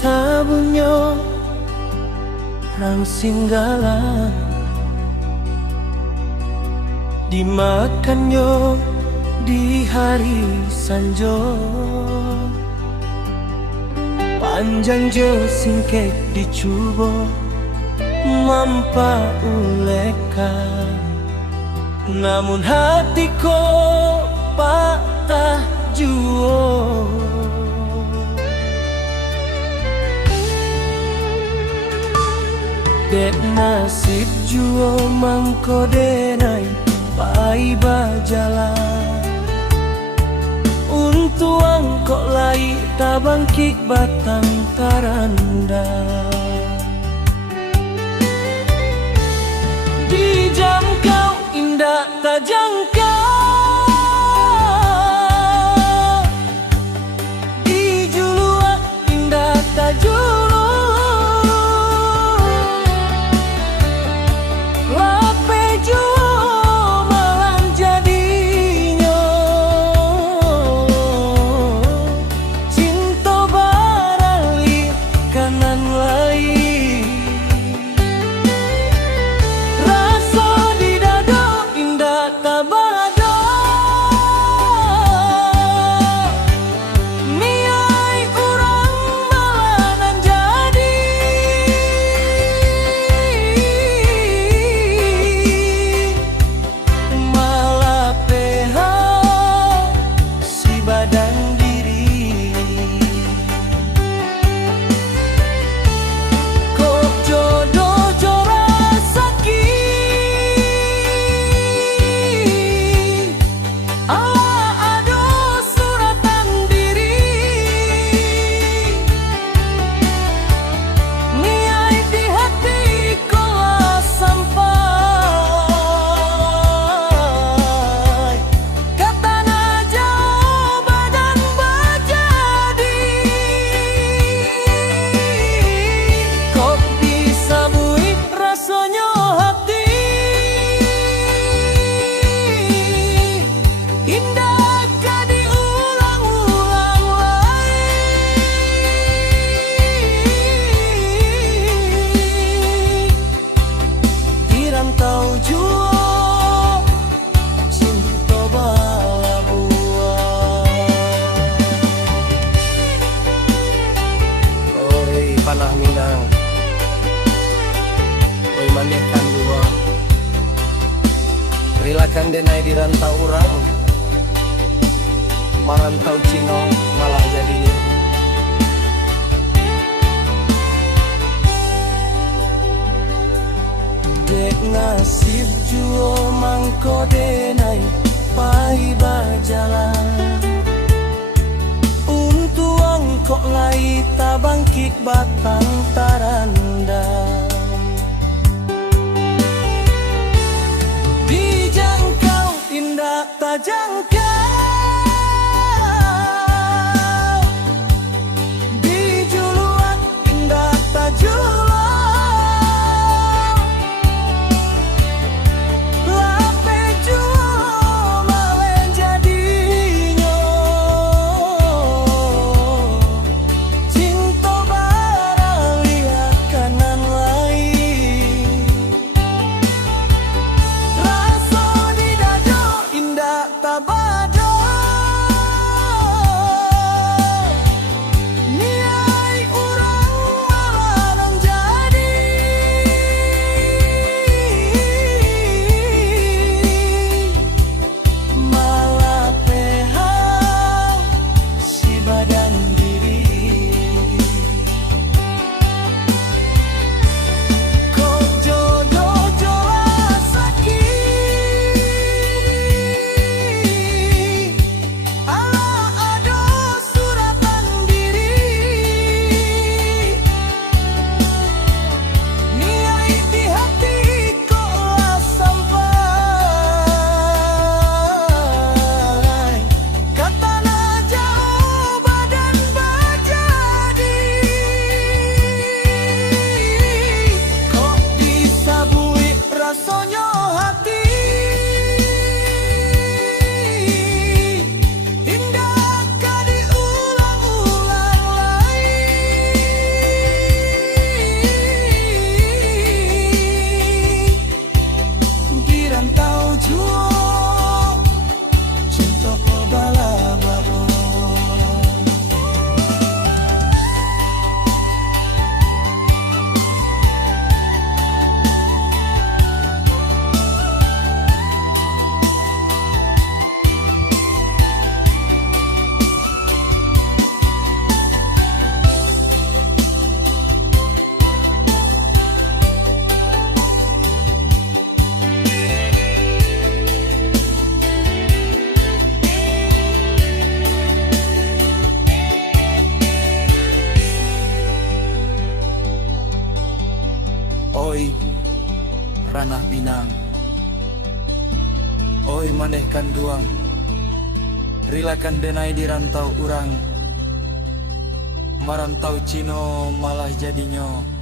tabunyo Rang singgala dimakannya di hari sanjo panjang jo singkek dicubo mampa uleka namun hatiku patah juo dek nasib juo mangko denai pai bajalan untuk angkok lai tabangkik batang taranda dijangkau indah tak jangkau dijulua indah tak julu panah minang oi manehkan dua perilakan denai di rantau orang marantau cino malah jadinya dek nasib juo mangko denai pai bajalan untuk angkok lai tabangkik batang taranda dijangkau indah tak jangkau dijuluan indah tak juluan tanah Minang. Oi manehkan duang, rilakan denai di rantau urang, marantau Cino malah jadinyo